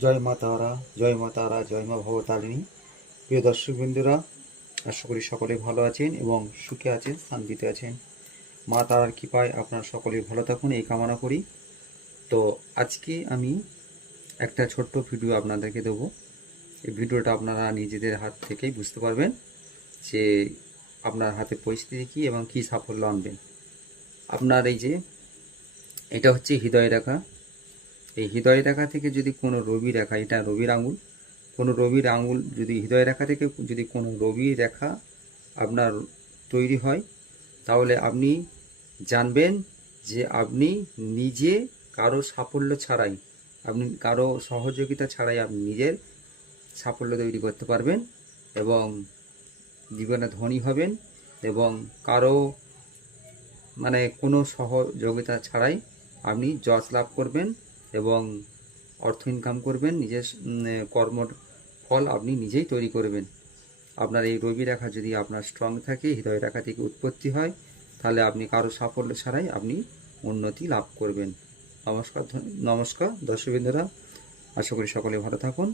জয় মা তারা, জয় মা তারা, জয় মা ভবতারিণী। প্রিয় দর্শক বন্ধুরা, আশা করি সকলে ভালো আছেন এবং সুখে আছেন, শান্তিতে আছেন। মা তারার কৃপায় আপনারা সকলে ভালো থাকুন এই কামনা করি। তো আজকে আমি একটা ছোট্ট ভিডিও আপনাদেরকে দেবো। এই ভিডিওটা আপনারা নিজেদের হাত থেকেই বুঝতে পারবেন যে আপনার হাতে পরিস্থিতি কী এবং কী সাফল্য আনবেন। আপনার এই যে এটা হচ্ছে হৃদয় রেখা। এই হৃদয় রেখা থেকে যদি কোনো রবি রেখা, এটা রবির আঙুল, কোনো রবির আঙুল যদি হৃদয় রেখা থেকে যদি কোনো রবি রেখা আপনার তৈরি হয়, তাহলে আপনি জানবেন যে আপনি নিজে কারো সাফল্য ছাড়াই, আপনি কারো সহযোগিতা ছাড়াই আপনি নিজের সাফল্য তৈরি করতে পারবেন এবং জীবনে ধনী হবেন এবং কারো কোনো সহযোগিতা ছাড়াই আপনি যশ লাভ করবেন এবং অর্থ ইনকাম করবেন। নিজের কর্মর ফল আপনি নিজেই তৈরি করবেন। আপনার এই রবি রেখা যদি আপনার স্ট্রং থাকে, হৃদয় রেখা থেকে উৎপত্তি হয়, তাহলে আপনি কারো সাফল্য ছাড়াই আপনি উন্নতি লাভ করবেন। নমস্কার দর্শকবৃন্দরা, আশা করি সকলে ভালো থাকুন।